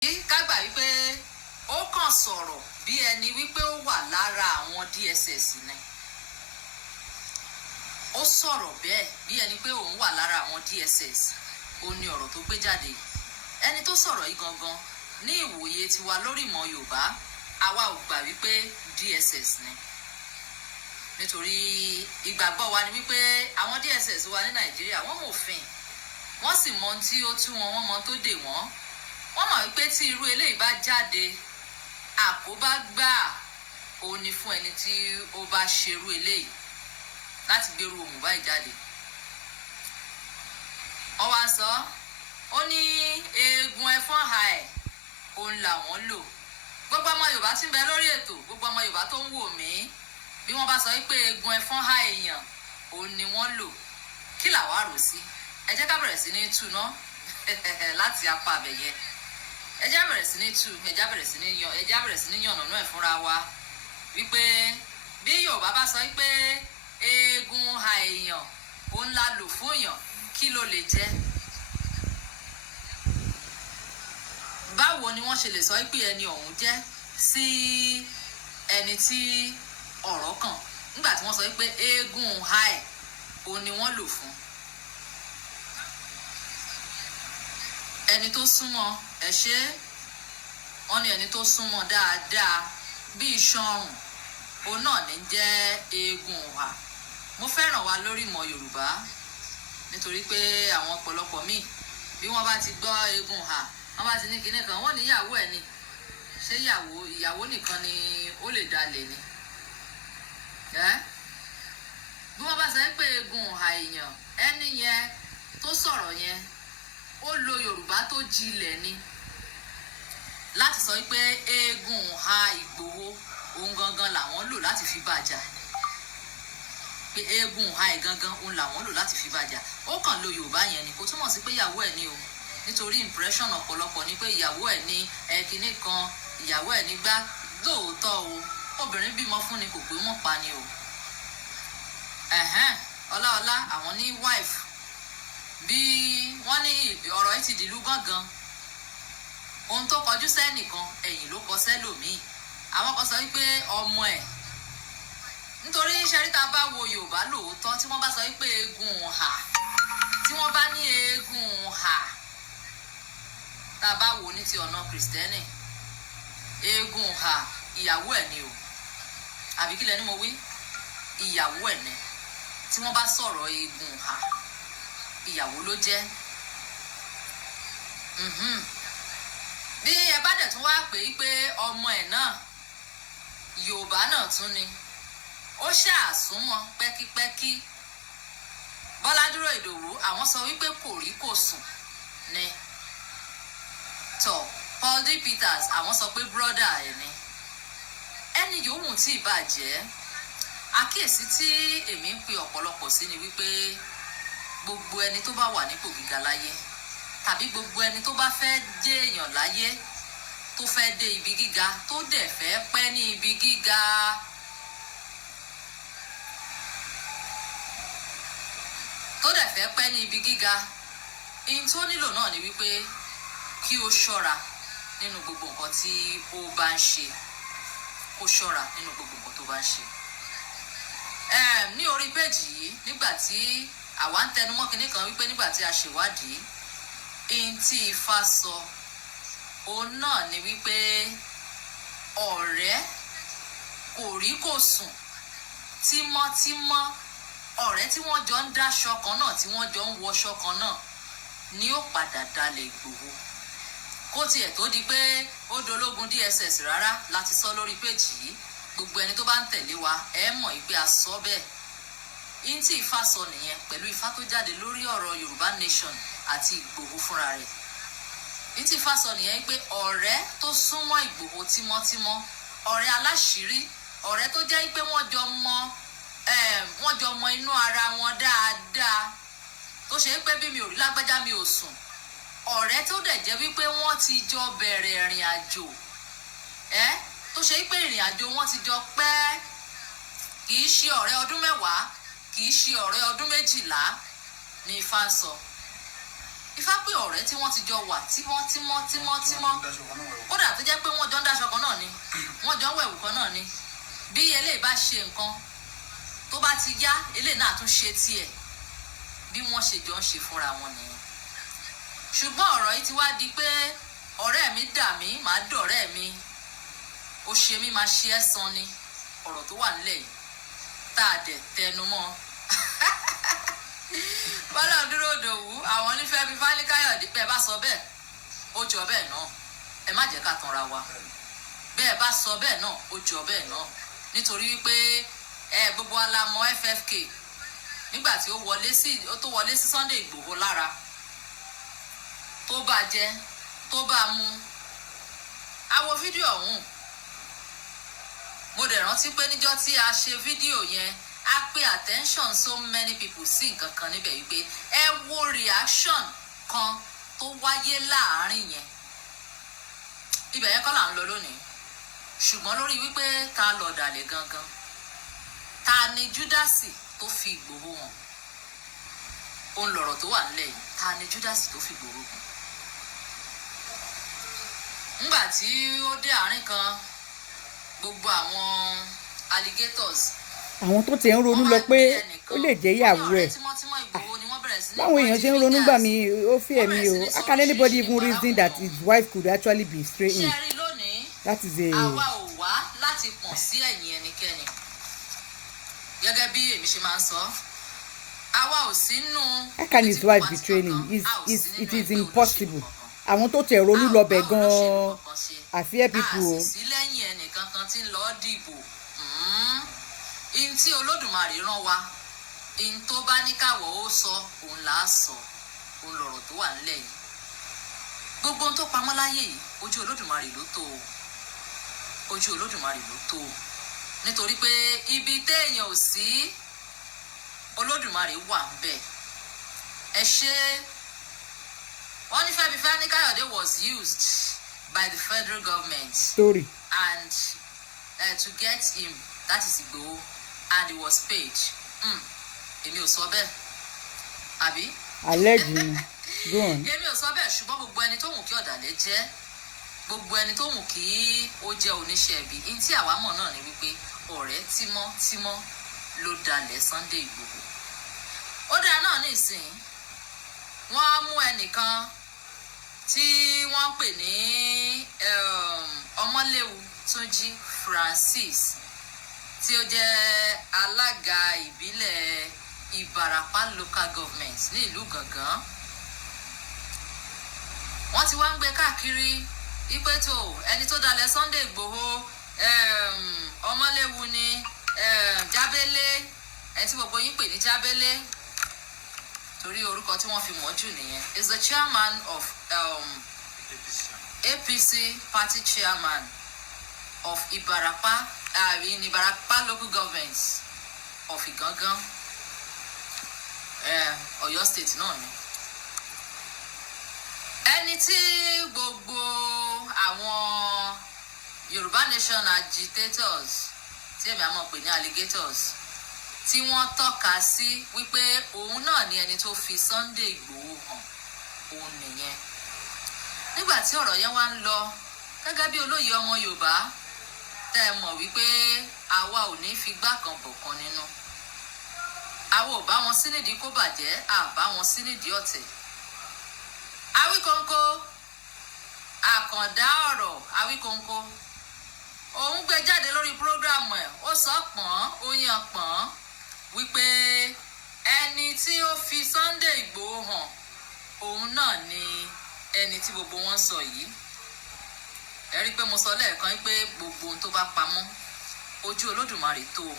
ká gbà wípé ó kàn sọ̀rọ̀ bí ẹni wípé ó wà lára àwọn DSS ni. Ó sọ̀rọ̀ bẹ́ẹ̀ bí ẹni pé òun wà lára àwọn DSS. Ó ní ọ̀rọ̀ tó gbé jáde. Ẹni tó sọ̀rọ̀ yìí gangan ní ìwòye tiwa lórí ìmọ̀ Yorùbá, àwa ò gbà wípé DSS ni. Nítorí ìgbàgbọ́ wa ni wípé àwọn DSS wa ní Nàìjíríà wọ́n mọ òfin, wọ́n sì mọ tí ó tú wọn, wọ́n mọ tó dè wọ́n. Wọ́n mọ̀ wípé tí irú eléyìí bá jáde, àkóbá gbà òun ni fún ẹni tí ó bá ṣerú eléyìí láti gbèrú ohun báyìí jáde. Wọ́n wá sọ, ó ní eegun ẹfọ́n ha ẹ̀ òun làwọn lò. Gbogbo ọmọ Yorùbá tí ń bẹ lórí ètò, gbogbo ọmọ Yorùbá tó ń wò mí, bí wọ́n bá sọ wípé eegun ẹfọ́n ha èèyàn òun ni wọ́n lò, kí làwa rò sí? Ẹ jẹ́ ká bẹ̀rẹ̀ sí ní tú ná láti apá abẹ̀yẹ. Ẹ jẹ́ bẹ̀rẹ̀ sí ní tú, ẹ jẹ́ bẹ̀rẹ̀ sí ní yànnàná ẹ̀ fúnra wa wípé bí Yorùbá bá sọ wípé eegun ha èèyàn òun la lò fún èèyàn, kí ló lè jẹ́? Báwo ni wọ́n ṣe lè sọ wípé ẹni ọ̀hún jẹ́ sí ẹni tí ọ̀rọ̀ kàn nígbà tí wọ́n sọ wípé eegun ha ẹ̀ òun ni wọ́n lò fún? Ẹni tó súnmọ́ ẹ ṣe, wọ́n ní ẹni tó súnmọ́ dáadáa bí iṣan ọrùn òun náà ní jẹ́ eegun ha. Mo fẹ́ràn wa lórí ìmọ̀ Yorùbá nítorí pé àwọn ọ̀pọ̀lọpọ̀ míì bí wọ́n bá ti gbọ́ eegun ha, wọ́n bá ti ní kinní kan, wọ́n ní ìyàwó ẹ̀ ni. Ṣé ìyàwó nìkan ni ó lè dalẹ̀ ni? Bí wọ́n bá sọ pé eegun ha èèyàn, ẹni yẹn tó sọ̀rọ̀ yẹn ó lo Yorùbá tó jinlẹ̀ ni láti sọ wípé eegun ha Ìgbòho òun gangan làwọn lò láti fi bàjà, pé eegun ha gangan òun làwọn lò láti fi bàjà. Ó kàn lo Yorùbá yẹn ni, kò túmọ̀ sí pé ìyàwó ẹ̀ ni o, nítorí impression ọ̀pọ̀lọpọ̀ ni pé ìyàwó ẹ̀ ní ẹ̀kíní kan, ìyàwó ẹ̀ nígbà. Lóòótọ́ o, obìnrin bímọ fún ni kò pé wọ́n pa ni o. Ọláọlá àwọn ní wife, bí wọ́n ní ọ̀rọ̀ yìí ti dìlú gángan, ohun tó kọjú sẹ́nìkan ẹ̀yìn ló kọ sẹ́lòmíì. Àwọn kan sọ wípé ọmọ ẹ̀, nítorí ṣẹ́ríta bá wo Yorùbá lóòótọ́, tí wọ́n bá sọ wípé eegun ha, tí wọ́n bá ní eegun ha, tá a bá wo ní ti ọ̀nà Kristẹni, eegun ha ìyàwó ẹ̀ ni o, àbí kílẹ̀ ni mo wí? Ìyàwó ẹ̀ ni. Tí wọ́n bá sọ̀rọ̀ eegun ha, ìyàwó ló jẹ́. Bí ẹ bá dẹ̀ tún wá pé ọmọ ẹ̀ náà Yorùbá náà tún ni, ó ṣàsúnmọ́ pẹ́kípẹ́kí. Bọ́ládúró Ìdòwú àwọn sọ wípé kò rí kò sùn ni. Paul D. Peters àwọn sọ pé brother ẹ̀ ni. Ẹni yòówù tí ìbàjẹ́, àkíyèsí tí èmi ń pe ọ̀pọ̀lọpọ̀ sí ni wípé gbogbo ẹni tó bá wà nípò gíga láyé, tàbí gbogbo ẹni tó bá fẹ́ dé èèyàn láyé, tó fẹ́ dé ibi gíga, tó dẹ̀ fẹ́ pẹ́ ní ibi gíga, ihun tó nílò náà ni wípé kí ó ṣọ́ra nínú gbogbo nǹkan tí ó bá ń ṣe. Kó ṣọ́ra nínú gbogbo nǹkan tó bá ń ṣe. Ní orí péjì yìí, nígbà tí àwa ń tẹnumọ́ kinní kan wípé nígbà tí a ṣèwádìí, ihun tí Ifá sọ òun náà ni wípé ọ̀rẹ́ kò rí kò sùn tímọ́tímọ́, ọ̀rẹ́ tí wọ́n jọ ń dáṣọ kan náà, tí wọ́n jọ ń wọṣọ kan náà ni ó padà dalẹ̀ Ìgbòho. Kó tiẹ̀ tó di pé ó dológun DSS rárá láti sọ lórí péjì yìí. Gbogbo ẹni tó bá ń tẹ̀lé wa ẹ mọ̀ wípé a sọ bẹ́ẹ̀. Ihun tí Ifá sọ nìyẹn, pẹ̀lú Ifá tó jáde lórí ọ̀rọ̀ Yorùbá Nation àti Ìgbòho fúnra rẹ̀. Ihun tí Ifá sọ nìyẹn pé ọ̀rẹ́ tó súnmọ́ Ìgbòho tímọ́tímọ́, ọ̀rẹ́ aláṣìírí, ọ̀rẹ́ tó jẹ́ pé wọ́n jọ mọ inú ara wọn dáadáa, tó ṣe pé bí mi ò rí lágbájá mi ò sùn, ọ̀rẹ́ tó dẹ̀ jẹ́ wípé wọ́n ti jọ bẹ̀rẹ̀ ìrìn àjò, tó ṣe pé ìrìn àjò wọn ti jọ pẹ́, kì í ṣe ọ̀rẹ́ ọdún 10, kì í ṣe ọ̀rẹ́ ọdún 12 ni Ifá ń sọ. Ifá pé ọ̀rẹ́ tí wọ́n ti jọ wà tímọ́ kódà tó jẹ́ pé wọ́n jọ ń dáṣọ kan náà ni wọ́n jọ ń wẹ̀wù kan náà ni bí eléyìí bá ṣe nǹkan tó bá ti yá eléyìí náà tún ṣe tiẹ̀ bí wọ́n ṣe jọ ń ṣe fúnra wọn nìyẹn. Ṣùgbọ́n ọ̀rọ̀ yìí ti wá di pé ọ̀rẹ́ mi dà mí màá dọ̀rẹ́ mi ó ṣe mí máa ṣe ẹ́ san ni ọ̀rọ̀ tó wà nílẹ̀ yìí tá a dẹ̀ tẹnu mọ́ bọ́lá dúró dòwú àwọn onífẹ́ bíi Fáníkáyọ̀dé bẹ́ẹ̀ bá sọ bẹ́ẹ̀ ó jọ bẹ́ẹ̀ náà ẹ má jẹ́ ká tanra wa bẹ́ẹ̀ bá sọ bẹ́ẹ̀ náà ó jọ bẹ́ẹ̀ náà nítorí wípé gbogbo alamọ FFK nígbà tí ó wọlé sí Sunday Ìgbòho lára tó bá jẹ tó bá mú àwo fídíò ọ̀hún mo dẹ̀ rántí pé níjọ́ tí a ṣe fídíò yẹn a pay attention so many people sí nǹkan kan níbẹ̀ wípé ẹ wo reaction kan tó wáyé láàárín yẹn ibẹ̀ yẹn kọ́ là ń lọ lónìí ṣùgbọ́n lórí wípé ta lọ dàlẹ̀ gangan ta ni Júdásì tó fi Ìgbòho hàn òun lọ̀rọ̀ tó wà nílẹ̀ yìí ta ni Júdásì tó fi Ìgbòho hàn ńgbà tí ó dé àárín kan gbogbo àwọn alligators àwọn tó ti ń ronú lọ pé ó lè jẹ́ ìyàwó ẹ̀ báwọn èèyàn ṣe ń ronú gbà mí ó fi ẹ̀mí o how can anybody even reason that his wife could actually be straight in that is a. àwa ò wá láti pọ̀n sí ẹ̀yìn ẹnikẹ́ni gẹ́gẹ́ bí èmi ṣe máa ń sọ àwa ò sínú. how can his wife be training it is impossible àwọn tó tẹ̀ ronú lọ bẹ̀ gan-an àfi ẹ̀ people o. àṣìṣí lẹ́yìn ẹnìkan kan tí ń lọ dìbò in tí Olódùmarè rán wa in tó bá ní káwọ̀ ó sọ òun là á sọ òun lọ̀rọ̀ tó wà nílẹ̀ yìí gbogbo ohun tó pamọ́ láyé yìí ojú Olódùmarè ló tó o ojú Olódùmarè ló tó o nítorí pé ibi téèyàn ò sí Olódùmarè wà ńbẹ̀ ẹ ṣe wọ́n ní Fẹ́mi Fáníkáyọ̀dé was used by the federal government story and to get him that is Igboho and he was paid èmi ò sọ bẹ́ẹ̀ àbí. allegedly go on. èmi ò sọ bẹ́ẹ̀ ṣùgbọ́n gbogbo ẹni tó wù kí ọ̀dàlẹ̀ jẹ́ gbogbo ẹni tó wù kí ó jẹ́ oníṣẹ́ ibi ní tí àwa mọ̀ náà ni wípé ọ̀rẹ́ tímọ́tímọ́ ló dalẹ̀ Sunday Igboho. ó dáa náà nísìnyí wọ́n á mú ẹnìkan tí wọ́n ń pè ní Ọmọléwu Túnjí Francis tí ó jẹ́ alága ìbílẹ̀ Ìbàràpá local government ní ìlú Gàngán. wọ́n ti wá ń gbé káàkiri wípé tó ẹni tó dalẹ̀ Sunday Igboho Ọmọléwu ni Jábélé ẹni tí gbogbo yín pè ní Jábélé torí orúkọ tí wọ́n fi mọ̀ jù nìyẹn is the chairman of APC party chairman of Ìbàràpá in Ìbàràpá local government of Ìgangan Ọ̀yọ́ state náà ni ẹni tí gbogbo àwọn Yorùbá nation agitators tí èmi àmọ́ pè ní alligators tí wọ́n tọ́ka sí wípé òun náà ni ẹni tó fi Sunday Igboho hàn òun nìyẹn nígbà tí ọ̀rọ̀ yẹn wá ń lọ gẹ́gẹ́ bí olóyè ọmọ Yorùbá tẹ́ ẹ mọ̀ wípé àwa ò ní fi gbá kan bọ̀ kan nínú àwa ò bá wọn sí nídìí kó bàjẹ́ àbá wọn sí nídìí ọ̀tẹ̀ Awíkonko àkàndá ọ̀rọ̀ Awíkonko òun gbé jáde lórí prógrámù ẹ̀ ó sọ pọ̀n ó yan pọ̀n wípé ẹni tí ó fi Sunday Igboho hàn òun náà ni ẹni tí gbogbo wọn sọ yìí ẹ rí i pé mo sọ lẹ́ẹ̀kan pé gbogbo ohun tó bá pamọ́ ojú Olódùmarè tó o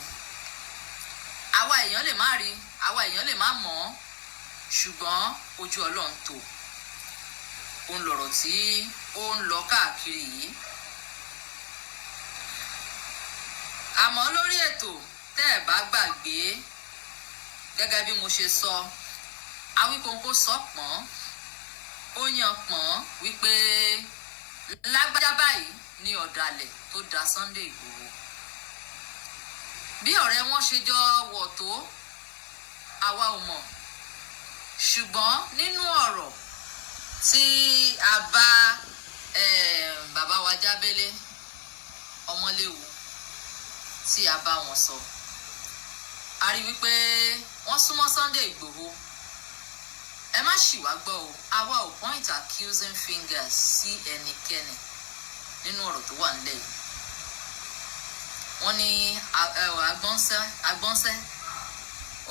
àwa èèyàn lè má rí àwa èèyàn lè má mọ̀ ọ́ ṣùgbọ́n ojú Ọlọ́run tó òun lọ̀rọ̀ tí ó ń lọ káàkiri yìí àmọ́ lórí ètò tẹ́ ẹ̀ bá gbàgbé gẹ́gẹ́ bí mo ṣe sọ Awíkonko sọ pọ̀n ó yan pọ̀n wípé lágbájá báyìí ni ọ̀dàlẹ̀ tó da Sunday Igboho bí ọ̀rẹ́ wọn ṣe jọ wọ̀ tó àwa ò mọ̀ ṣùgbọ́n nínú ọ̀rọ̀ tí a bá bàbá wa Jábélé Ọmọléwu tí a bá wọn sọ a rí wípé wọ́n súnmọ́ Sunday Ìgbòho. Ẹ má ṣì wá gbọ́ o, àwa ò point accusing fingers sí ẹnikẹ́ni nínú ọ̀rọ̀ tó wà nílẹ̀ yìí. Wọ́n ní agbọ́nsẹ́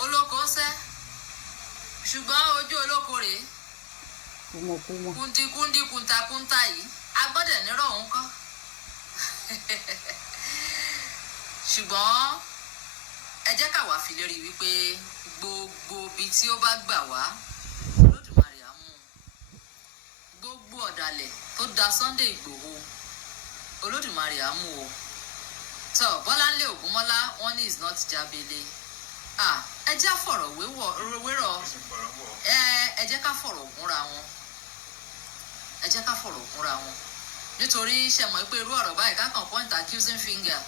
olóko ńsẹ́ ṣùgbọ́n ojú olóko rèé kúndíkúndí kúntakúntà yìí agbọ́dẹ̀ nírọ̀ òun kọ́. Ṣùgbọ́n ẹ jẹ́ ká wá fi lérí wípé gbogbo ibi tí ó bá gbà wá Olódùmarè á mú gbogbo ọ̀dàlẹ̀ tó da Sunday Ìgbòho Olódùmarè á mú o. Tọ́ Bọ́láńlé Ògúnmọ́lá wọ́n ní is not Jábélé. Ẹ jẹ́ fọ̀rọ̀ wérọ̀ ẹ jẹ́ ká fọ̀rọ̀ gúnra wọn ẹ jẹ́ ká fọ̀rọ̀ gúnra wọn nítorí ṣe mọ̀ pé irú ọ̀rọ̀ báyìí kákan point accusing finger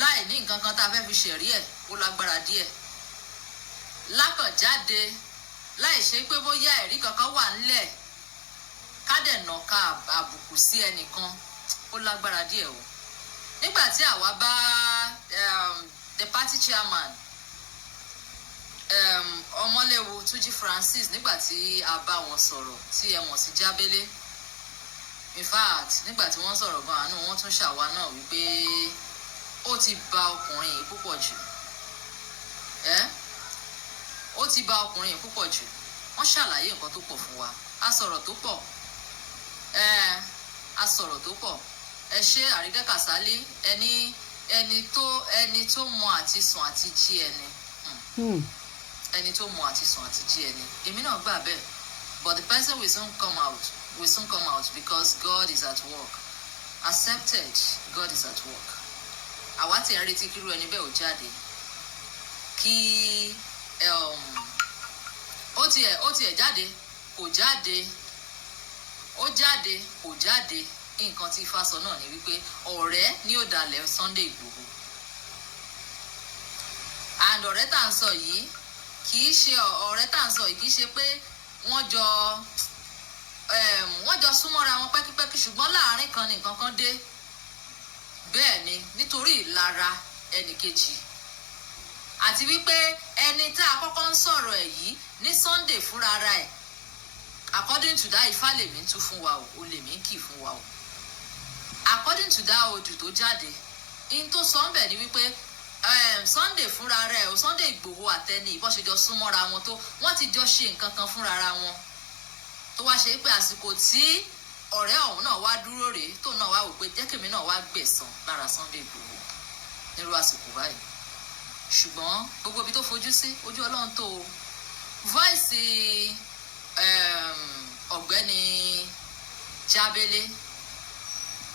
láì ní nǹkan kan tá a fẹ́ fi ṣẹ̀rí ẹ̀ ó lágbára díẹ̀ lákànjáde láì ṣe pé bóyá ẹ̀rí kankan wà ńlẹ̀ kádẹ̀nà ka àbùkù sí ẹnìkan ó lágbára díẹ̀ o. Nígbà tí àwa bá the party chairman Ọmọléwu Túnjí Francis nígbà tí a bá wọn sọ̀rọ̀ tí ẹ mọ̀ sí Jábélé, in fact nígbà tí wọ́n sọ̀rọ̀ gan àánú wọ́n tún ṣàwa náà wípé ó ti ba ọkùnrin yìí púpọ̀ jù ó ti ba ọkùnrin yìí púpọ̀ jù. Wọ́n ṣàlàyé nǹkan tó pọ̀ fún wa, a sọ̀rọ̀ tó pọ̀ a sọ̀rọ̀ tó pọ̀. Ẹ ṣe Àríkẹ́ Kàsálí ẹni tó mọ àti sùn àti jí ẹni ẹni tó mọ àti sùn àti jí ẹni èmi náà gbà bẹ́ẹ̀, but the person will soon come out because God is at work. Accepted, God is at work. Àwa tí ń retí kírú ẹni bẹ́ẹ̀ ò jáde kí ó tiẹ̀ jáde kò jáde ó jáde kò jáde. Nǹkan tí Ifá sọ náà ni wípé ọ̀rẹ́ ni ó dalẹ̀ Sunday Ìgbòho, and ọ̀rẹ́ tá à ń sọ yìí kì í ṣe pé wọ́n jọ súnmọ́ra wọn pẹ́kípẹ́kí ṣùgbọ́n láàárín kan ní nǹkan kan dé. Bẹ́ẹ̀ ni nítorí ìlara ẹnìkejì àti wípé ẹni tá a kọ́kọ́ ń sọ̀rọ̀ ẹ̀ yìí ní Sunday fúnra ara ẹ̀ according to that Ifá lèmi ń tú fún wa o lèmi ń kì fún wa o. According to that odù tó jáde in tó sọ ń bẹ̀ ni wípé Sunday fúnra rẹ̀ o Sunday Ìgbòho àtẹni ìbọn ṣe jọ súnmọ́ra wọn tó wọ́n ti jọ ṣe nǹkan kan fúnra ara wọn tó wá ṣe pé àsìkò tí ọ̀rẹ́ ọ̀hún náà wá dúró rèé tó náà wá wò pé jẹ́kèmí náà wá gbẹ̀san lára Sunday Ìgbòho nírú àsìkò báyìí. Ṣùgbọ́n gbogbo ibi tó fojú sí ojú Ọlọ́run tó o. Voice ọ̀gbẹ́ni Jábélé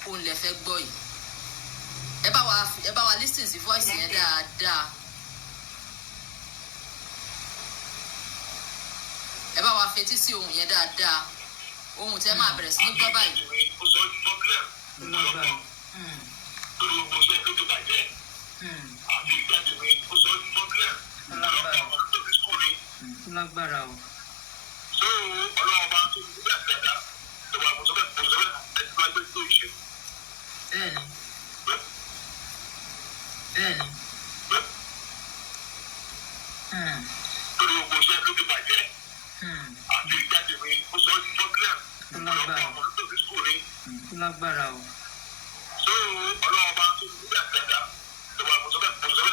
òun lè fẹ́ gbọ́ yìí. Ẹ bá wa listen sí voice yẹn dáadáa. Ẹ bá wa fetí sí ohùn yẹn dáadáa. Ohùn tẹ́ máa bẹ̀rẹ̀ sí ní gbọ́ báyìí. Lágbára o. So Ọlọ́run bá tó gbé àgbàdá tó wà mọ̀ sọ́kẹ́ ẹ̀sìn máa gbé tó ìṣe. Bẹ́ẹ̀ni. Torí gbogbo iṣẹ́ ló ti bàjẹ́. Àti ìjáde mi ó sọ ọ́ di chocolate. Ọlọ́run ọmọ ló tóbi sùkúrù ní. Lágbára o. So Ọlọ́run bá tó gbé àgbàdá tó wà mọ̀ sọ́kẹ́ ẹ̀sìn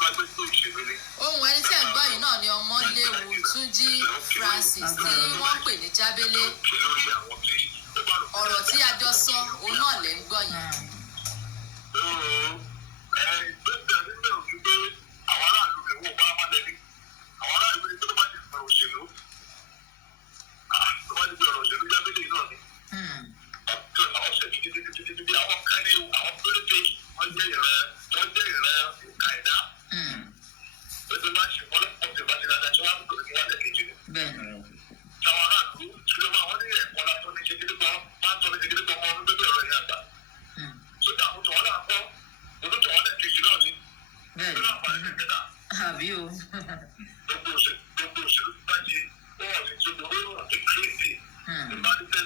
máa gbé tó ìṣe mi ni. Ohun ẹni tí ẹ̀ ń gbọ́ yìí náà ni Ọmọléwu Túnjí Francis tí wọ́n pè ní Jábélé. Ọ̀rọ̀ tí a jọ sọ òun náà lè ń gbọ́ yìí. Àwọn aráàlú rẹ̀ wò bá máa lẹ́ni. Àwọn aráàlú rẹ̀ tó bá ti sọ̀rọ̀ òṣèlú. Tó bá ti sọ̀rọ̀ òṣèlú Jábélé náà ni. Àwọn ṣẹ̀dí títí àwọn kẹ́lẹ́ àwọn péréte wọ́n jẹ́ ìrẹ́ ìka ẹ̀dá. Ètò bá ṣe ọlọ́pàá ti bá ti dáadáa tí wọ́n á gbé wọ́n lẹ́kẹ̀jì ni. Táwọn aráàlú ṣùgbọ́n àwọn ní ẹ̀kọ́ látọ́ ní ṣèkìlì kan máa ń tọ́ ní ṣèkìlì kan mọ́ ọdún bẹ́ẹ̀ ọ̀rọ̀ yẹn àgbà. Sódà àwọn tó wọ́n náà kọ́ ọdún tó wọ́n lẹ́kẹ̀jì náà ni. Àbí o. Gbogbo òṣèlú bá ti wọ́n ti tó lórí ọ̀rọ̀ tó kérésì. Ìbá ti tẹ́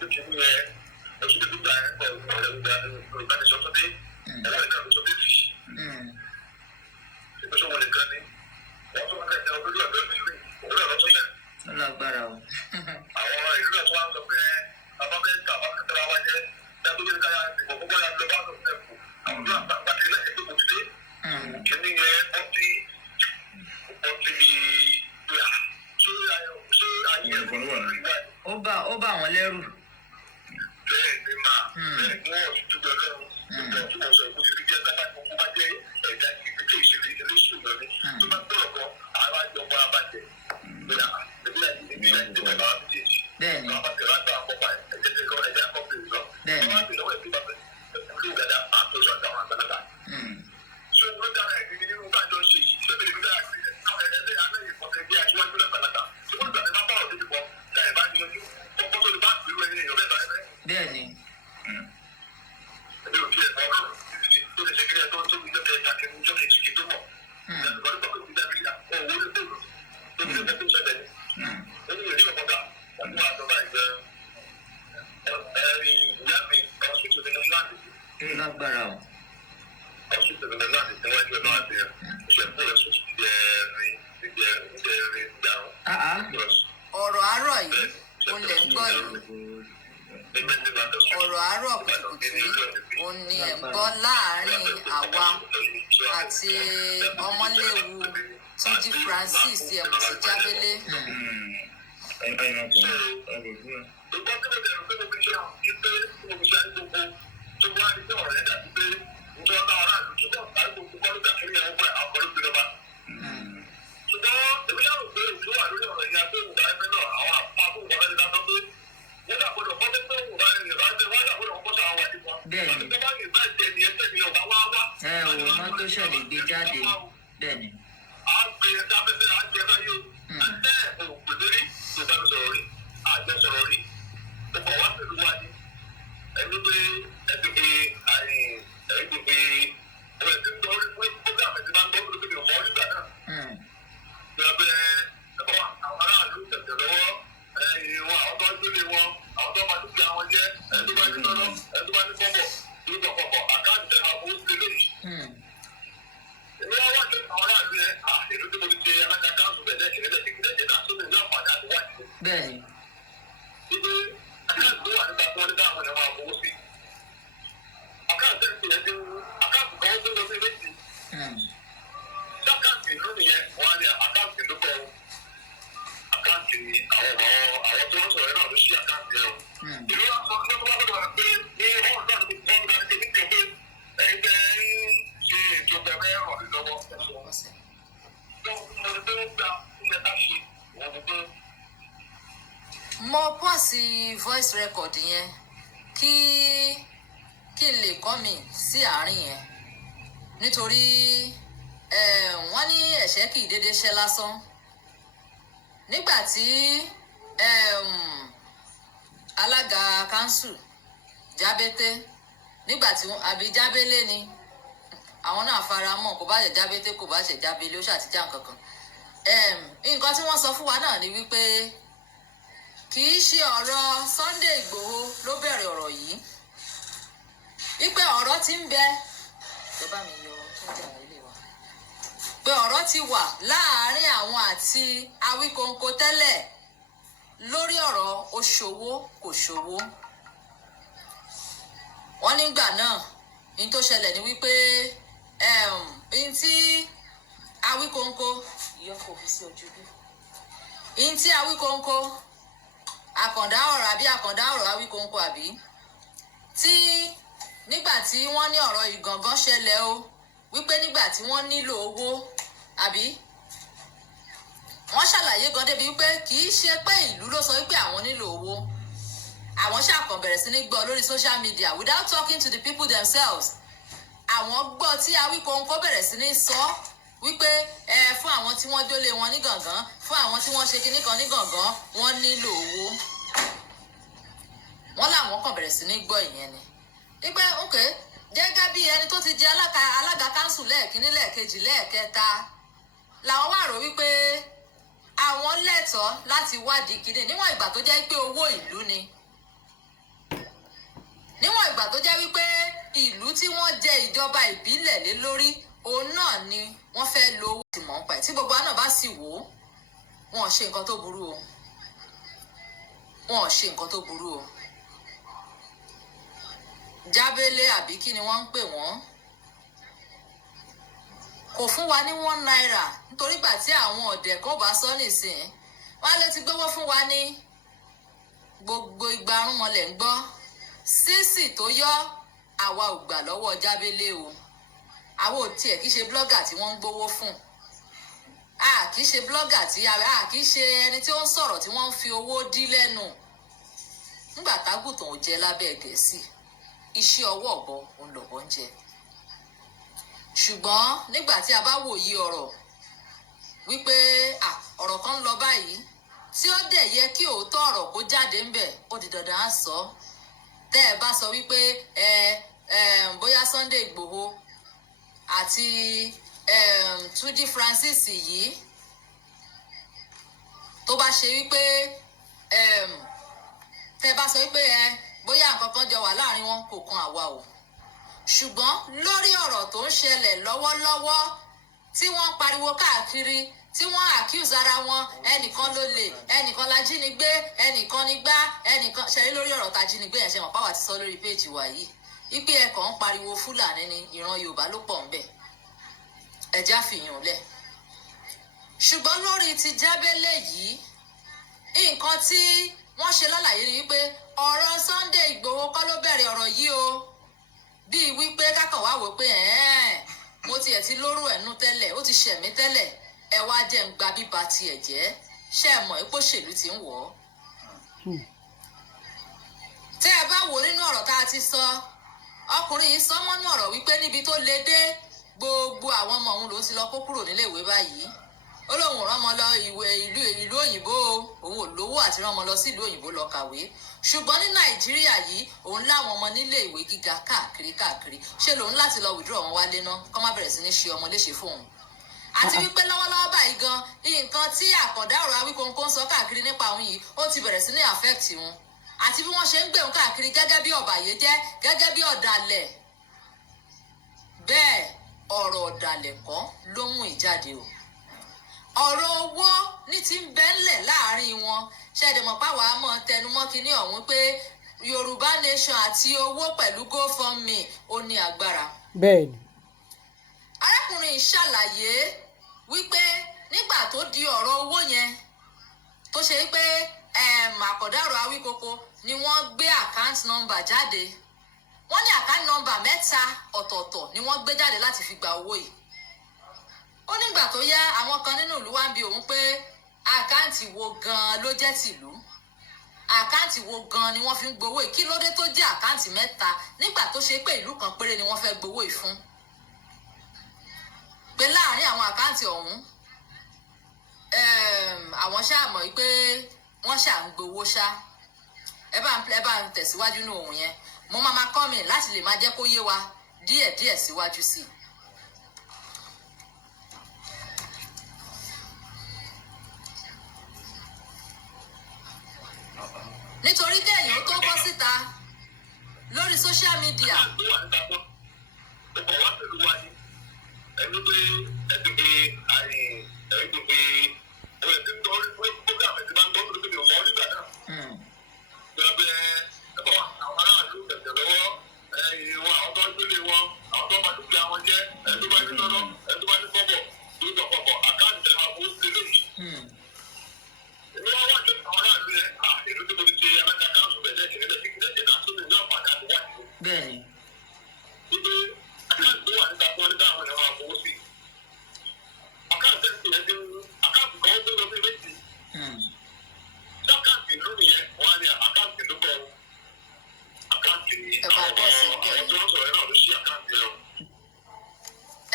tó ti ní ẹ ọtún tó gbà ẹ pọ̀ ìbánisọ̀ tó dé ẹ̀wọ̀n ìka tó dé fi. ìgbésọ̀ wọn nìkan ni wọ́n tún wọ́n kẹ́kẹ́ ọdún ọ̀dọ́ mi rí òun náà lọ́tún yẹn. ó lágbára o. àwọn ìlú náà tó wá sọ pé abáfẹ́ta abáfẹ́ta wa jẹ́ dábòjì ní káyà ìbò gbogbo ya lọ bá lọ fẹ́ kù àwọn ìlú àgbàgbà ilẹ̀ ètò kò dé kìíní yẹn ọtí mi ṣé ayé ẹ̀kọ́ ló wà lórí wáyé. ó bá wọn lẹ́rù. bẹ́ẹ̀ ni máa bẹ́ẹ̀ ni wọ́n ti dúpẹ́ lọ́rùn ìgbà tí wọ́n sọ ìbò ti rí jẹ́ dábàá gbogbo bá jẹ́ ẹ̀dá ìgbésẹ̀ ìṣẹ̀lẹ̀ ìṣẹ̀lẹ̀ lọ́ni tó bá gbọ́dọ̀ kọ́ ara jọ bá bàjẹ́ bẹ́ẹ̀ni bẹ́ẹ̀ni. lágbára o. ọ̀rọ̀ àárọ̀ yìí òun lè ń gbọ́ yìí ọ̀rọ̀ àárọ̀ kùtùkùtù yìí òun ni ẹ̀ ń gbọ́ láàárín àwa àti ọmọléwu Túnjí Francis tí ẹ mọ̀ sí Jábélé. Mọ́tò ṣẹ̀lẹ̀ gbé jáde bẹ́ẹ̀ni. bẹ́ẹ̀ni. mo pọ́sì voice record yẹn kí n lè kọ́ mi sí àárín yẹn nítorí wọ́n ní ẹ̀ṣẹ̀ kì í dédé ṣẹ́ lásán nígbà tí alága kanṣu Jábété nígbà tí àbí Jábélé ni àwọn náà fara mọ́ kò bá ṣe Jábété kò bá ṣe Jábélé ó ṣàtijọ́ nǹkan kan nǹkan tí wọ́n sọ fún wa náà ni wípé kì í ṣe ọ̀rọ̀ Sunday Ìgbòho ló bẹ̀rẹ̀ ọ̀rọ̀ yìí wípé ọ̀rọ̀ ti ń bẹ ìjọba mi yọ kíndìn àwọn ilé wa pé ọ̀rọ̀ ti wà láàárín àwọn àti Awíkonko tẹ́lẹ̀ lórí ọ̀rọ̀ ó ṣòwò kò ṣòwò wọ́n nígbà náà ní tó ṣẹlẹ̀ ní wípé ní tí Awíkonko yọ kò fi sí ojú bí ní tí Awíkonko àkàndá ọ̀rọ̀ àbí àkàndá ọ̀rọ̀ Awíkonko àbí tí nígbà tí wọ́n ní ọ̀rọ̀ ìgangan ṣẹlẹ̀ o wípé nígbà tí wọ́n nílò owó àbí wọ́n ṣàlàyé gan débi wípé kì í ṣe pé ìlú ló sọ wípé àwọn nílò owó àwọn ṣàkàn bẹ̀rẹ̀ sí ní gbọ́ lórí social media without talking to the people themselves àwọn gbọ́ tí Awíkonko bẹ̀rẹ̀ sí ní sọ wípé fún àwọn tí wọ́n jólé wọn ní gàngán fún àwọn tí wọ́n ṣe kinní kan ní gàngán wọ́n nílò owó wọ́n làwọn kàn bẹ̀rẹ̀ sí ní gbọ́ ìyẹn ni wípé ok gẹ́gẹ́ bí ẹni tó ti jẹ́ alága kanṣu lẹ́ẹ̀kínní lẹ́ẹ̀kejì lẹ́ẹ̀kẹta làwọn wá rò wípé àwọn lẹ́tọ̀ọ́ láti wádìí kinní níwọ̀n ìgbà tó jẹ́ pé owó ìlú ni níwọ̀n ìgbà tó jẹ́ wípé ìlú tí wọ́n jẹ ìjọba ìbílẹ̀ lé lórí òun náà ni wọ́n fẹ́ lo owó tí mọ̀ ń pa ẹ̀ tí gbogbo àná bá sì wò ó wọn ò ṣe nǹkan tó burú o wọn ò ṣe nǹkan tó burú o jábélé àbí kí ni wọ́n ń pè wọ́n kò fún wa ní £1 nítorí gbà tí àwọn ọ̀dẹ̀ kan bá sọ nìsín wọn á lè ti gbówó fún wa ní gbogbo igba arúnmọlẹ̀ ń gbọ́ sísì tó yọ àwa ò gbà lọ́wọ́ jábélé o àwa ò tiẹ̀ kì í ṣe blọ́gà tí wọ́n ń gbówó fún kì í ṣe blọ́gà tí kì í ṣe ẹni tí ó ń sọ̀rọ̀ tí wọ́n ń fi owó dí lẹ́nu nígbà tágùtàn ò jẹ lábẹ́ Gẹ̀ẹ́sì iṣẹ́ ọwọ́ ọ̀bọ òun lọ̀bọ ń jẹ ṣùgbọ́n nígbà tí a bá wòye ọ̀rọ̀ wípé ọ̀rọ̀ kan ń lọ báyìí tí ó dẹ̀ yẹ kí òótọ́ ọ̀rọ̀ kó jáde ńbẹ̀ ó di dandan á sọ tẹ́ ẹ bá sọ wípé bóyá Sunday Igboho àti Túnjí Francis yìí tó bá ṣe wípé tẹ́ ẹ bá sọ wípé bóyá nǹkan kan jọ wà láàrin wọn kò kan àwa o ṣùgbọ́n lórí ọ̀rọ̀ tó ń ṣẹlẹ̀ lọ́wọ́lọ́wọ́ tí wọ́n ń pariwo káàkiri tí wọ́n accuse ara wọn ẹnìkan ló lè ẹnìkan la jínigbé ẹnìkan nígbà ẹnìkan ṣẹlẹ̀ lórí ọ̀rọ̀ tá jínigbé yẹn ṣe mọ̀ páwà ti sọ lórí péèjì wa yìí wípé ẹ̀kọ́ ń pariwo Fúlàní ni ìran Yorùbá ló pọ̀ ńbẹ̀ ẹ̀já fìyàn lẹ̀ ṣùgbọ́n lórí ti Jábélé yìí nǹkan tí wọ́n ṣe lálàyé ni wípé ọ̀rọ̀ Sunday Igboho kọ́ ló bẹ̀rẹ̀ ọ̀rọ̀ yìí o bíi wípé kákan wá wò pé mo tiẹ̀ ti lóró ẹ̀nu tẹ́lẹ̀ ó ti ṣẹ̀mí tẹ́lẹ̀ ẹ wá jẹ́ ń gba bíba tiẹ̀ jẹ́ ṣé ẹ mọ̀ ipò òṣèlú ti ń wọ̀ ọ́. tẹ́ ẹ bá wò nínú ọ̀rọ̀ tá a ti sọ ọkùnrin yìí sọ mọ́nú ọ̀rọ̀ wípé níbi tó le dé gbogbo àwọn ọmọ òun ló ti lọ kó kúrò nílé ìwé báyìí ó lóun rán ọmọ lọ ìlú òyìnbó òun ò lówó àti rán ọmọ lọ sí ìlú òyìnbó lọ kàwé ṣùgbọ́n ní Nàìjíríà yìí òun láwọn ọmọ nílé ìwé gíga káàkiri ṣé lòun láti lọ withdraw wọn wálé ná kọ́ má bẹ̀rẹ̀ sí ní ṣe ọmọ léṣe fóun àti wípé lọ́wọ́lọ́wọ́ báyìí gan nǹkan tí Àkàndá ọ̀rọ̀ Awíkonko ń sọ káàkiri nípa òun yìí ó ti bẹ̀rẹ̀ sí ní affect wọn àti bí wọ́n ṣe ń gbé òun káàkiri gẹ́gẹ́ bí ọ̀bàyéjẹ́ gẹ́gẹ́ bí ọ̀dàlẹ̀ bẹ́ẹ̀ ọ̀rọ̀ ọ̀dàlẹ̀ kọ́ ló mú ìjáde o ọ̀rọ̀ owó ní ti ń bẹ́ńlẹ̀ láàrin wọn ṣẹ̀dẹ̀mọ̀ páwa mọ̀ tẹnumọ́ kínní ọ̀hún pé Yorùbá Nation àti owó pẹ̀lú GoFundMe ó ní agbára. bẹ́ẹ̀ni. arákùnrin ṣàlàyé wípé nígbà tó di ọ̀rọ̀ owó yẹn tó ṣe pé Àkàndá ọ̀rọ̀ Awíkonko ni wọ́n gbé account number jáde wọ́n ní account number 3 ọ̀tọ̀ọ̀tọ̀ ni wọ́n gbé jáde láti fi gba owó yìí ó nígbà tó yá àwọn kan nínú ìlú wa ń bi òun pé àkáǹtì wo gan-an ló jẹ́ tìlú àkáǹtì wo gan-an ni wọ́n fi ń gbowó yìí kí ló dé tó jẹ́ àkáǹtì 3 nígbà tó ṣe pé ìlú kan péré ni wọ́n fẹ́ gbowó yìí fún pé láàárín àwọn àkáǹtì ọ̀hún àwọn ṣáà mọ̀ pé wọ́n ṣáà ń gbowó ṣá ẹ bá ń tẹ̀síwájú ní ohun yẹn mo máa kọ́ mi láti lè máa jẹ́ kó yé wa díẹ̀díẹ̀ síwájú sí i. nítorí kéèyàn ó tó bọ́ síta lórí social media. bẹ́ẹ̀ni.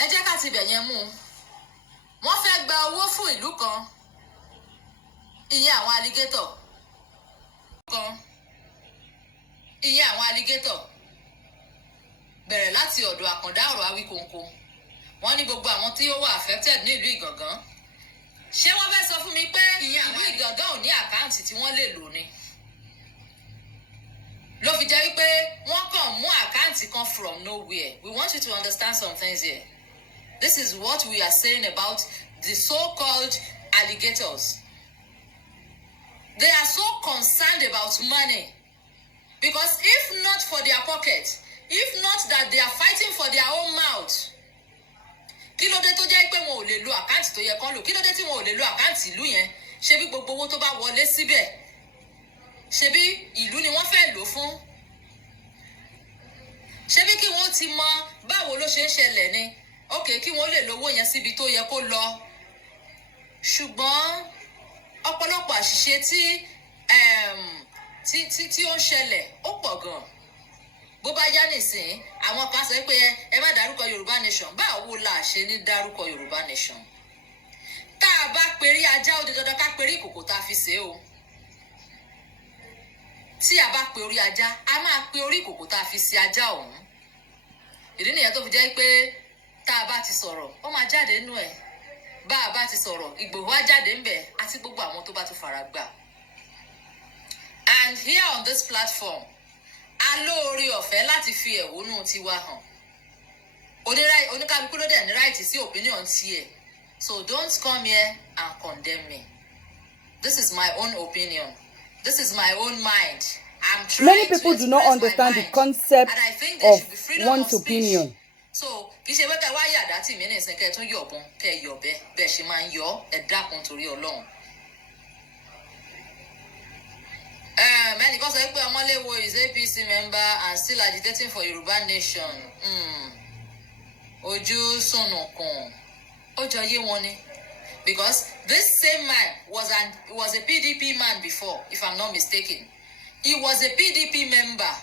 ẹ jẹ́ ká ti bẹ̀ yẹn mú un wọ́n fẹ́ gba owó fún ìlú kan ìyẹn àwọn alligator bẹ̀rẹ̀ láti ọ̀dọ̀ Àkàndá ọ̀rọ̀ Awíkonko wọ́n ní gbogbo àwọn tí ó wà affected ní ìlú Ìgàngán ṣé wọ́n fẹ́ sọ fún mi pé ìlú Ìgàngán ò ní àkáǹtì tí wọ́n lè lò ni ló fi jẹ́ wípé wọ́n kàn mú àkáǹtì kan from nowhere. We want you to understand some things here. This is what we are saying about the so-called alligators. They are so concerned about money because if not for their pocket, if not that they are fighting for their own mouth, kí ló dé tó jẹ́ pé wọn ò lè lo àkáǹtì tó yẹ kán lò? Kí ló dé tí wọn ò lè lo àkáǹtì ìlú yẹn? Ṣebí gbogbo owó tó bá wọlé síbẹ̀, ṣebí ìlú ni wọ́n fẹ́ lò fún? Ṣebí kí wọ́n ti mọ báwo ló ṣe ń ṣẹlẹ̀ ni? Okay, kí wọ́n lè lówó yẹn síbi tó yẹ kó lọ. Ṣùgbọ́n ọ̀pọ̀lọpọ̀ àṣìṣe tí ó ń ṣẹlẹ̀ ó pọ̀ gan. Bó bá yá nìsín, àwọn kan sọ pé ẹ má dárúkọ Yorùbá nation. Báwo la ṣe ní dárúkọ Yorùbá nation? Tá a bá perí ajá ó di dandan ká perí ìkòkò tá a fi ṣe o. Tí a bá pe orí ajá, a máa pe orí ìkòkò tá a fi ṣe ajá ọ̀hún. Ìdí nìyẹn tó fi jẹ́ pé tá a bá ti sọ̀rọ̀ ó máa jáde nínú ẹ̀. Bá a bá ti sọ̀rọ̀ Ìgbòho á jáde ńbẹ̀ àti gbogbo àwọn tó bá tún fara gbà. And here on this platform, a lóore ọ̀fẹ́ láti fi ẹ̀hónú tiwa hàn. Oníkálukú ló dẹ̀ ní right sí opinion tiẹ̀. So don't come here and condemn me. This is my own opinion. This is my own mind. I'm trying Many people do not understand the concept of one's opinion. So kì í ṣe pé ká wá yàdá tì mí nìsín kẹ́ tún yọ̀bọ̀n kẹ́ yọ̀bẹ́ bẹ́ẹ̀ ṣe máa ń yọ ẹ dákun torí Ọlọ́run. Ẹnìkan sọ pé Ọmọléwo is APC member and still agitating for Yorùbá nation. Ojú sùnùkùn ó jọ yé wọn ni, because this same man was a PDP man before, if I'm not mistaken. He was a PDP member.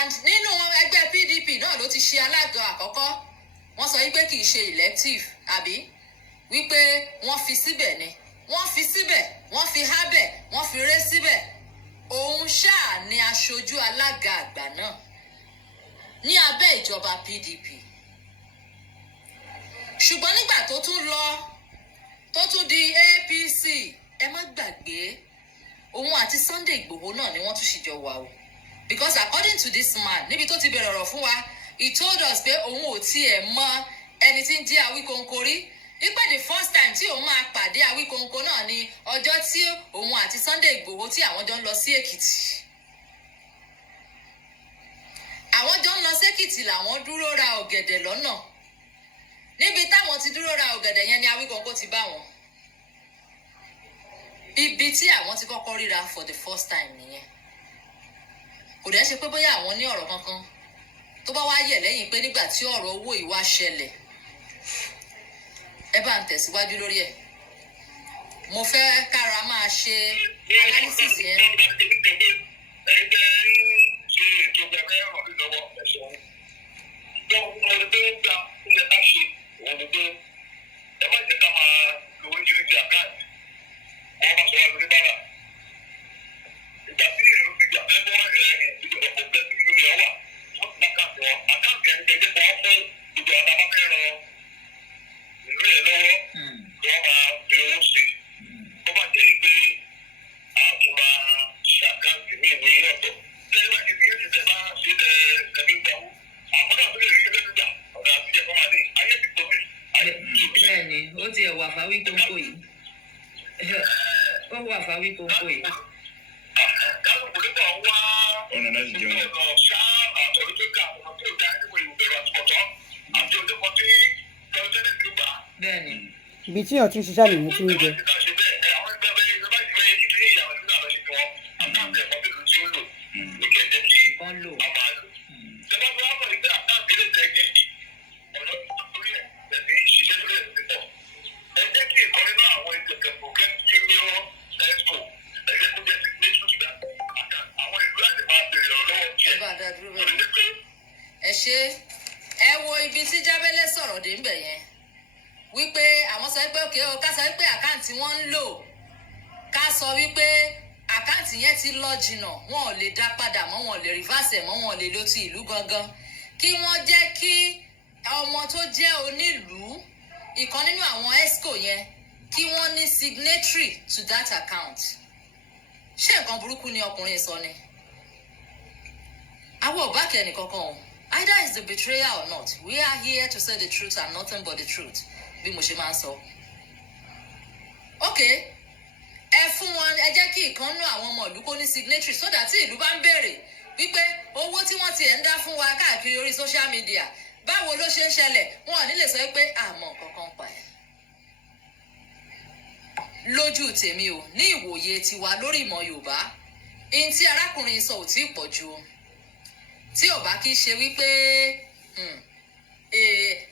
And nínú ẹgbẹ́ PDP náà ló ti ṣe alága àkọ́kọ́. Wọ́n sọ wípé kì í ṣe elective àbí wípé wọ́n fi síbẹ̀ ni. Wọ́n fi síbẹ̀, wọ́n fi hábẹ̀, wọ́n fi ré síbẹ̀. Òun ṣáà ni aṣojú alága àgbà náà ní abẹ́ ìjọba PDP. Ṣùgbọ́n nígbà tó tún lọ, tó tún di APC, ẹ má gbàgbé, òun àti Sunday Igboho náà ni wọ́n tún ṣìjọ wà o. Because according to this man, níbi tó ti bẹ̀rẹ̀ ọ̀rọ̀ fún wa, he told us pé òun ò tiẹ̀ mọ ẹni tí ń jẹ́ Awíkonko rí. Wípé the first time tí òun máa pàdé Awíkonko náà ni ọjọ́ tí òun àti Sunday Igboho tí àwọn jọ ń lọ sí Èkìtì. Àwọn jọ ń lọ sí Èkìtì làwọn dúró ra ọ̀gẹ̀dẹ̀ lọ́nà. Níbi táwọn ti dúró ra ọ̀gẹ̀dẹ̀ yẹn ni Awíkonko ti bá wọn. Ibi tí àwọn ti kọ́kọ́ ríra for the first time nìyẹn. Kò dẹ̀ ṣe pé bóyá àwọn ní ọ̀rọ̀ kankan tó bá wá yẹ̀ lẹ́yìn pé nígbà tí ọ̀rọ̀ owó ìwà ṣẹlẹ̀, ẹ bá ń tẹ̀síwájú lórí ẹ̀. Mo fẹ́ kára máa ṣe analysis yẹn. Ibi tí yàn tún ṣiṣẹ́ nìyẹn tí ń jẹ. Ẹ ṣe ẹ wo ibi tí Jábẹ́lẹ́ sọ̀rọ̀ dé ńbẹ̀ yẹn. Wípé àwọn sọ pé òkè o ká sọ wípé àkáǹtì wọn ń lò, ká sọ wípé àkáǹtì yẹn ti lọ jìnnà, wọn ò lè dá padà mọ́, wọn ò lè reverse ẹ̀ mọ́, wọn ò lè lo ti ìlú gangan. Kí wọ́n jẹ́ kí ọmọ tó jẹ́ onílùú, ìkan nínú àwọn esco yẹn, kí wọ́n ní signatory to that account. Ṣé nǹkan burúkú ni ọkùnrin sọ ni? àwọn ò bá kẹ́ni kankan o either is the betrayer or not we are here to say the truth and nothing but the truth bí mo ṣe máa ń sọ. okay ẹ fún wọn ẹ jẹ́ kí ìkànnú àwọn ọmọ ìlú kó ní signatory so that tí ìlú bá ń béèrè wípé owó tí wọ́n ti ẹ̀ ń dá fún wa káàkiri orí social media báwo ló ṣe ń ṣẹlẹ̀ wọn ò ní lè sọ pé àmọ́ kankan pa ẹ̀. lójú tèmi o ní ìwòye tiwa lórí ìmọ̀ Yorùbá ihun tí arákùnrin sọ ò tí ì pọ̀ jù o tí ò bá kí ṣe wípé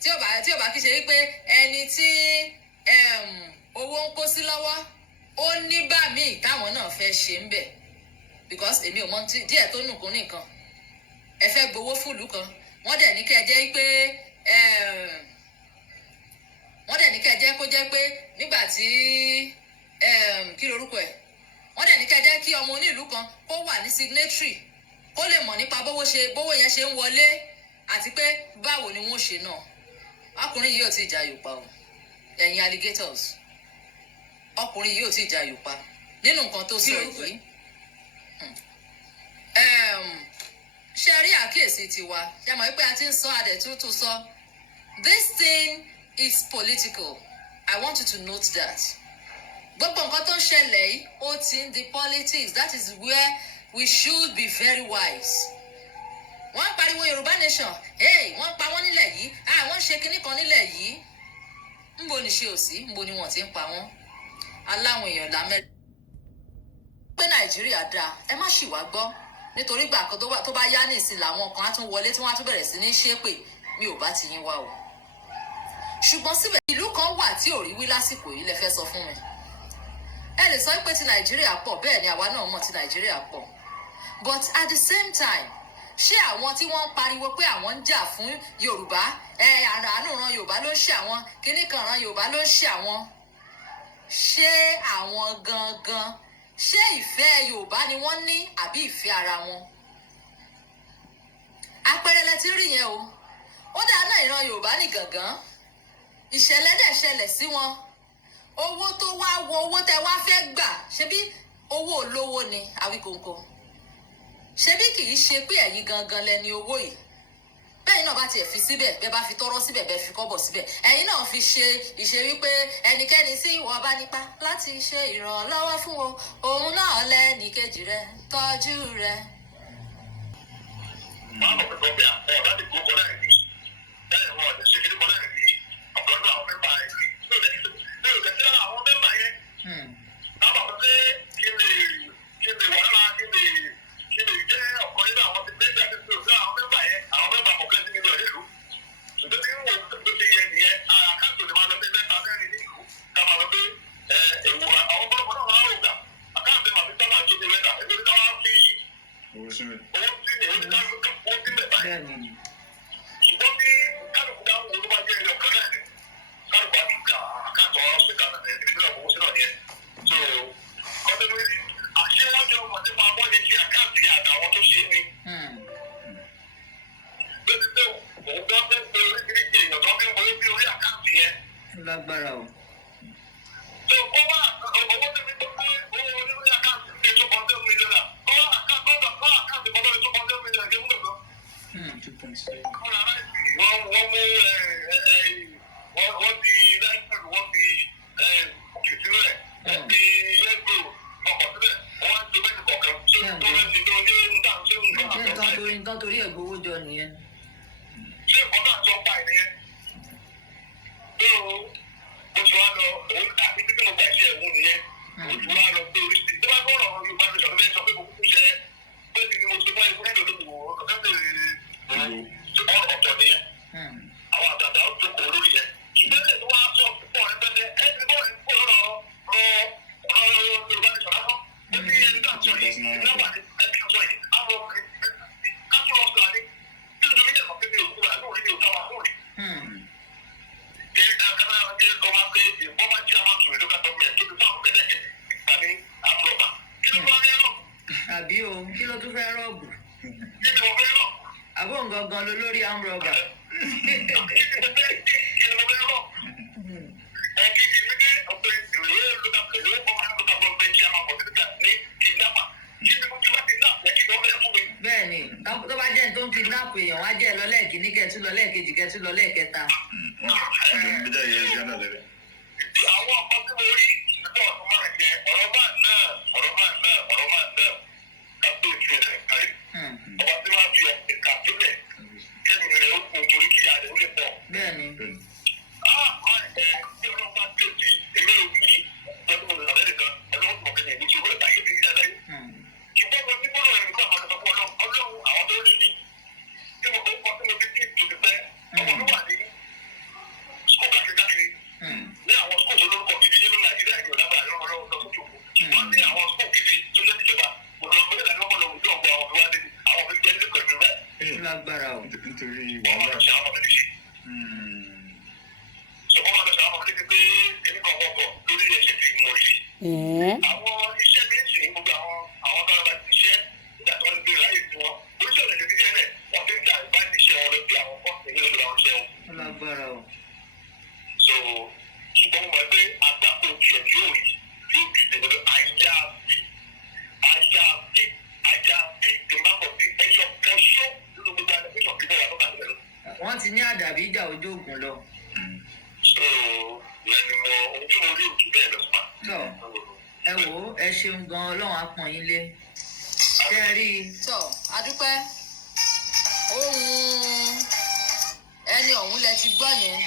tí ò bá kí ṣe wípé ẹni tí owó ń kó sí lọ́wọ́ ó ní bá míì táwọn náà fẹ́ ṣe ń bẹ̀ because èmi ò mọ díẹ̀ tó nù kún nìkan ẹ fẹ́ gbowó fúlùú kan wọ́n dẹ̀ ní kẹ́ ẹ jẹ́ pé wọ́n dẹ̀ ní kẹ́ ẹ jẹ́ kó jẹ́ pé nígbà tí kí lorúkọ ẹ̀ wọ́n dẹ̀ ní kẹ́ ẹ jẹ́ kí ọmọ onílùú kan kó wà ní signatory kó lè mọ̀ nípa bówó yẹn ṣe ń wọlé àti pé báwo ni wọ́n ṣe náà ọkùnrin yìí ò tí ì já Yorùbá o ẹ̀yin alligators ọkùnrin yìí ò tí ì já Yorùbá nínú nǹkan tó sọ yìí ṣe rí àkíyèsí tiwa ṣe mọ̀ pé a ti ń sọ àdẹ̀tútù sọ this thing is political I want you to note that gbogbo nǹkan tó ń ṣẹlẹ̀ yìí ó ti ń di politics that is where we should be very wise. wọ́n ń pariwo Yorùbá nation wọ́n pa wọ́n nílẹ̀ yìí wọ́n ṣe kinní kan nílẹ̀ yìí ńbo ni ṣe ò sí ńbo ni wọ́n ti ń pa wọ́n aláwọn èèyàn lámẹ́rin. pé Nàìjíríà dáa ẹ má ṣì wá gbọ́ nítorí gbà kan tó bá yá ní ìsìn làwọn kan á tún wọlé tí wọ́n á tún bẹ̀rẹ̀ sí ní ṣépè mi ò bá ti yín wá o. ṣùgbọ́n síbẹ̀ ìlú kan wà tí ò rí wí lásìkò yìí lẹ fẹ́ sọ fún mi. ẹ lè sọ pé ti Nàìjíríà pọ̀ bẹ́ẹ̀ ni àwa náà mọ̀ ti Nàìjíríà pọ̀ but at the same time ṣé àwọn tí wọ́n ń pariwo pé àwọn ń jà fún Yorùbá àràánú ran Yorùbá ló ń ṣe àwọn kíní kan ran Yorùbá ló ń ṣe àwọn ṣé àwọn gangan ṣé ìfẹ́ Yorùbá ni wọ́n ní àbí ìfẹ́ ara wọn? àpẹẹrẹ lẹ ti rí yẹn o ó dáa náà ìran Yorùbá ní gangan ìṣẹ̀lẹ̀ dẹ̀ ṣẹlẹ̀ sí wọn owó tó wá wo owó tẹ wá fẹ́ gbà ṣebí owó olówó ni Àwíkòǹkò ṣebí kì í ṣe pé ẹ̀yin gangan lẹni owó yìí bẹ́ẹ̀ náà bá tiẹ̀ fi síbẹ̀ bẹ́ẹ̀ bá fi tọ́rọ́ síbẹ̀ bẹ́ẹ̀ fi kọ́bọ̀ síbẹ̀ ẹ̀yin náà fi ṣe ìṣe wípé ẹnikẹ́ni tí wọ́n bá nípa láti ṣe ìrànlọ́wọ́ fún o òun náà lẹ́ni kejì rẹ̀ tọ́jú rẹ̀. máa bọ̀ pẹ̀lú ọ̀bẹ àwọn ọ̀dà ti gbókò náà rí bẹ́ẹ̀ wọ́n ọ̀dẹ̀ ṣe kí ní kọ́ náà rí ọ̀kan náà àwọn mẹ́mbà rí ní òde tí àwọn mẹ́mbà yẹn náà bọ̀ pé kí ni wàhálà kí ni jẹ́ ọ̀kan nínú àwọn ti gbẹ́jà tí ó sí àwọn mẹ́mbà yẹn àwọn mẹ́mbà kọ̀ọ̀kan sí nínú ìlú ṣùgbọ́n tí wọ́n tó ti yẹ nìyẹn àkáǹtì lè máa lọ sí mẹ́ta mẹ́rin ní ìlú ká máa lọ pé èwo àwọn ọ̀pọ̀lọpọ̀ náà máa ń rògbà àkáǹtì máa fi tọ́lá tó ti mẹ́ta èwo ní káwá fi owó sí mẹ́ta yẹn ṣùgbọ́n bí kálukú dáhùn olúwa jẹ́ ilé ọ̀kan náà kálukú àtúnkà àkáǹtì ọ̀rọ̀ sí kálukú ìdílé ọ̀pọ̀ sí náà yẹn so kọ́ńtẹ́lẹ́rì àṣewájú ọmọ nípa abọ́ni kí àkáǹtì àtàwọn tó ṣe é ní. lórí pé òun gbọ́ pé oríṣiríṣi èèyàn tó ń bí owó bí orí àkáǹtì yẹn. lágbára o. tó o bá owó tó fi tó pé owó orí àkáǹtì ti tó kọ́ńtẹ́ mílíọ̀nù kọ́ àkáǹtì kan lórí tó kọ́ńtẹ́ mílíọ̀nù kí wúlò lọ. wọ́n mú wọ́n ti láìpẹ́ wọ́n fi kìtì rẹ̀ wọ́n fi yẹ́gbò ọkọ̀ sílẹ̀ wọ́n á ti bẹ́ẹ̀ ti kọ̀ọ̀kan tó rẹ̀ ti tó ní nǹkan torí ẹ̀ gbowó jọ nìyẹn. ṣé nǹkan náà sọ pa ìnìyẹn? tó o ṣe wá lọ òun àti títí mo gbà ṣe ẹ̀wọ̀n nìyẹn o ti wá lọ pé oríṣi tó bá gbọ́dọ̀ Yorùbá mi sọ̀rọ̀ bẹ́ẹ̀ sọ pé mo kúkú ṣe pé ni mo ṣe fún ẹ̀kú nílò tó wò ó kọ́kẹ́ bẹ̀rẹ̀ ọ̀tọ̀ nìyẹn àwọn àgbàdo ó jókòó lórí yẹn ṣùgbọ́n lè tó wá sọ púpọ̀ rẹpẹtẹ ẹni bọ́ọ̀ ní púpọ̀ lọ́rọ̀ Yorùbá mi sọ̀rọ̀ lọ́wọ́ ó ní ẹni náà sọ yìí ìnáwó àti ẹni sọ yìí àwọn kátó lọ sọ àdé bí o ní ìjẹ́ kọ́kẹ́ mi ò kúrò àlóòrí mi ò táwa lórí. Ìgbà kan náà ń kọ́ máa pé ìbọn máa jẹ́ àwọn àtúnṣe lókà gọ́ọ̀mẹ̀ntì tó ti fún àwọn pẹ̀lẹ́kẹ̀ tàbí àmúrọ̀bà kí ló bá rí ẹ̀rọ. àbí o kí ló tún fẹ́ rọ́ọ̀bù. kí ni mo fẹ́ rọ̀. àbó ngangan ló lórí àmúrọ̀bà. kí ni mo fẹ́ rọ̀. Ẹ̀kejì ní pé ọ̀pẹ ìwé lókà gọ́ọ̀mẹ̀ntì àwọn ọ̀pọ̀lọpọ̀ ní kìdnápà kí ni mo ti wá kìdnápà kí ni wọ́n fẹ́ fún mi. bẹ́ẹ̀ni tó bá jẹ́ kẹtù lọ lẹ́ẹ̀kejì kẹtù lọ lẹ́ẹ̀kẹta. àwọn ọkọ tí mo rí ìgbà ọ̀sán máa jẹ ọ̀rọ̀ máa náà kábíyèsí rẹ̀ kárí. ọba tí wọ́n fi ẹ̀ka sílẹ̀ kẹ́mi rẹ̀ ó kún torí kí adé ó lè pọ̀. bẹ́ẹ̀ni. máa jẹ tí ọlọ́run bá gbé ti èmi ò ní ọdún mo lè lọ lẹ́ẹ̀kan ọlọ́run tó mọ̀ kẹ́mi ìlú tí ó lè mi ní dáadáa yìí. ṣùgbọ́n mo ti gbọ́dọ̀ ẹ̀rù nípa àwọn ọ̀dọ́ ọlọ́run àwọn tó rí mi tí mo kọ́ tí mo fi tí ìtòkè pẹ́ ọmọ mi wà ní skul káàkiri ní àwọn skul olórúkọ gidi nínú nàìjíríà ìjọba lágbára lọ́wọ́ lọ́wọ́ lọ sókè òkú wọ́n ní àwọn skul gidi tó lé ìjọba olùdókòwò ìlànà ọmọ lọ́wọ́ ìjọba àwọn ọmọ wáde àwọn ọmọ ìjọba pẹ̀lú rẹ̀. lágbára o. nítorí wọ́n máa lọ sí àwọn ọmọdé ṣe. sọ wọ́n máa lọ sí àwọn ọmọdé pé kíní kan wọ́pọ̀ lórí ẹ̀ṣẹ̀ fi mọ̀ yìí. àwọn iṣẹ́ mi ń sìn gbogbo àwọn tó ń bá ti ṣiṣẹ́ nígbà tí wọ́n ń gbé láyé sí wọn oríṣiríṣi ẹ̀ṣẹ̀ ti jẹ́ rẹ̀ wọ́n fi ń ta ìbáṣe iṣẹ́ wọn lọ sí àwọn kọ́ọ̀sì ní ìlú àwọn iṣẹ́ wọn. lágbára o. so ṣùgbọ́n mo mọ̀ pé àgbàkọ tiẹ̀ yóò rí yóò ju tèmi àyàfi ìmáàmù sí ẹ̀ṣọ́ kẹṣọ́ nínú gbogbo àdàbíṣọ̀ kí bẹ́ẹ̀ lọ́kàn lẹ́nu. wọ́n ti ní àdàbí ìjà ojú ògùn lọ. so ìyẹn ni mo ohun tí mo rí òjò bẹ́ẹ̀ lọ sọ́mà. tọ́ ẹ wò ó ẹ ṣeun gan ọlọ́run á pọ́n yín lé. ṣé ẹ rí i. tọ́ adúpẹ́ ohun ẹni ọ̀hún lẹ ti gbọ́ yẹn.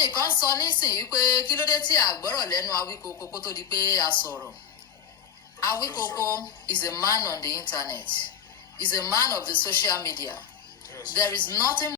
ẹnìkan sọ nísìnyí pé kí ló dé tí àgbọ́rọ̀ lẹ́nu Awíkoko kó tó di pé a sọ̀rọ̀. Awíkoko is a man on the internet, is a man of the social media. There is nothing